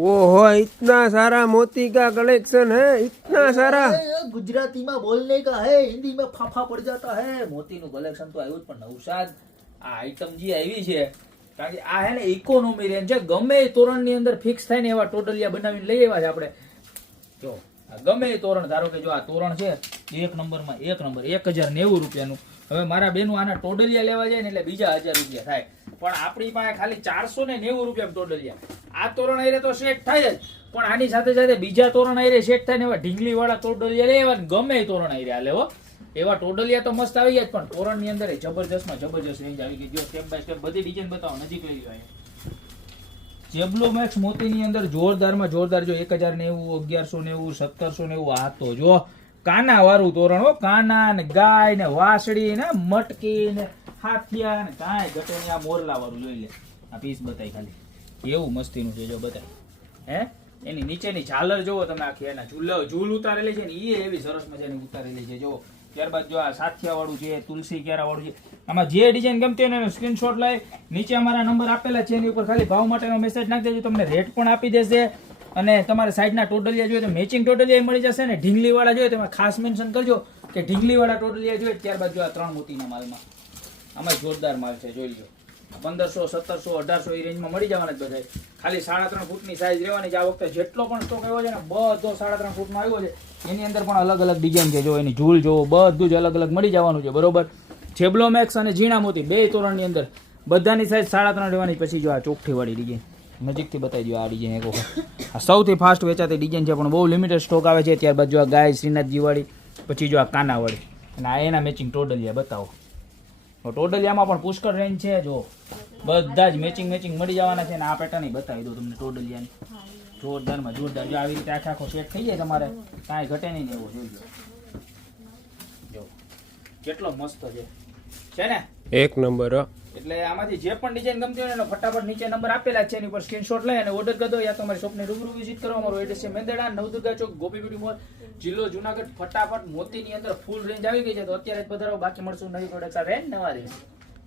ओहो इतना सारा मोती का कलेक्शन है, इतना सारा। गुजराती में बोलने का है, हिंदी में फाफा पड़ जाता है। मोती નું કલેક્શન તો આવ્યું જ, પણ નવસાદ આ આઈટમ જે આવી છે, કારણ કે આ હે ને ઇકોનોમી રેન્જ છે, ગમે એ તોરણ ની અંદર ફિક્સ થાય ને એવા ટોટલિયા બનાવીને લઈ આવ્યા છે આપણે। જો ગમે એ તોરણ, ધારો કે જો આ તોરણ છે એક નંબર માં એક નંબર 1090 રૂપિયાનું। હવે મારા બેનું આના ટોડલિયા લેવા જાય ને એટલે બીજા 1000 રૂપિયા થાય, પણ આપણી પાસે ખાલી 490 રૂપિયામાં ટોડલિયા। આ તોરણ આયરે તો સેટ થાય જ, પણ આની સાથે સાથે બીજા તોરણ આયરે સેટ થાય ને એવા ઢીંગલી વાળા ટોડલિયા લેવા, ગમે એ તોરણ આયરે આ લેવો એવા ટોડલિયા તો મસ્ત આવી જાય, પણ તોરણ ની અંદર જબરજસ્તમાં જબરજસ્ત રેન્જ આવી ગઈ। જો સ્ટેપ બાય સ્ટેપ બધી ડિઝાઇન બતાવો, નજીક લઈ લો। જેબ્લો મેક્સ મોતી ની અંદર જોરદારમાં જોરદાર, જો 1090, 1190, 1790। આ તો જો કાના વાળું તોરણ હો, કાના ને ગાય ને વાસળી ને મટકી ને હાથિયા ને કાંઈ ઘટે ને આ મોરલા વાળું જોઈ લે। આ પીસ બતાય ખાલી કેવું મસ્તીનું છે, જો બતાય હે। એની નીચેની ઝાલર જોવો તમે, આખી એના ઝૂલ ઉતારેલી છે ને એ એવી સરસ મજાની ઉતારેલી છે જો। ત્યારબાદ જો આ સાથિયા વાળું છે, તુલસી ક્યારા વાળું છે। આમાં જે ડિઝાઇન ગમતી હોય ને સ્ક્રીનશોટ લાવી, નીચે અમારા નંબર આપેલા છે એની ઉપર ખાલી ભાવ માટેનો મેસેજ નાખી દેજો, તમને રેટ પણ આપી દેશે। અને તમારે સાઈડના ટોટલિયા જોઈએ તો મેચિંગ ટોટલિયા મળી જશે ને ઢીંગલી વાળા જોઈએ તો ખાસ મેન્શન કરજો કે ઢીંગલી વાળા ટોટલિયા જોઈએ। ત્યારબાદ જો આ 3 મોતીના માલમાં આમાં જોરદાર માલ છે, જોઈ લો। 1500, 1700, 1800 એ રેન્જમાં મળી જવાના જ બધા। ખાલી 3.5 ફૂટની સાઈઝ રહેવાની છે। આ વખતે જેટલો પણ સ્ટોક આવ્યો છે ને બધો 3.5 ફૂટનો આવ્યો છે, એની અંદર પણ અલગ અલગ ડિઝાઇન છે, જો એની ઝૂલ જોવો, બધું જ અલગ અલગ મળી જવાનું છે, બરોબર। જેબ્લો મેક્સ અને ઝીણા મોતી બે તોરણની અંદર બધાની સાઈઝ 3.5 રહેવાની। પછી જો આ ચોકઠી વાળી ડિઝાઇન નજીકથી બતાવી દો, આ ડિઝાઇન એક વખત આ સૌથી ફાસ્ટ વેચાતી ડિઝાઇન છે, પણ બહુ લિમિટેડ સ્ટોક આવે છે। ત્યારબાદ જો આ ગાય શ્રીનાથજી વાળી, પછી જો આ કાના વાળી, અને આ એના મેચિંગ ટોડલિયા બતાવો। ટોડલિયામાં પણ પુષ્કળ રેન્જ છે, જો બધા જ મેચિંગ મળી જવાના છે। અને આ પેટર્ન બતાવી દો તમને ટોડલિયાની, જોરદારમાં જોરદાર। જો આવી રીતે આખો સેટ થઈ જાય તમારે, કાંઈ ઘટે નહીં ને એવો જોઈ લો, જો કેટલો મસ્ત છે ને, एक नंबर। એટલે આમાંથી જે પણ ડિઝાઇન ગમતી હોય ને ફટાફટ નીચે નંબર આપેલા છે, એની ઉપર સ્ક્રીનશોટ લઈ અને ઓર્ડર કરી દો, યા તમારી શોપને રૂબરૂ વિઝિટ કરો। અમારો એડ્રેસ છે મેંદરડા, નવદુર્ગા ચોક, ગોપી બ્યુટી મોલ, જિલ્લો જુનાગઢ। ફટાફટ મોતીની અંદર ફૂલ રેન્જ આવી ગઈ છે, તો અત્યારે જ પધારો, બાકી મળશું નવી પ્રોડક્ટ સાથે નવા દિવસ।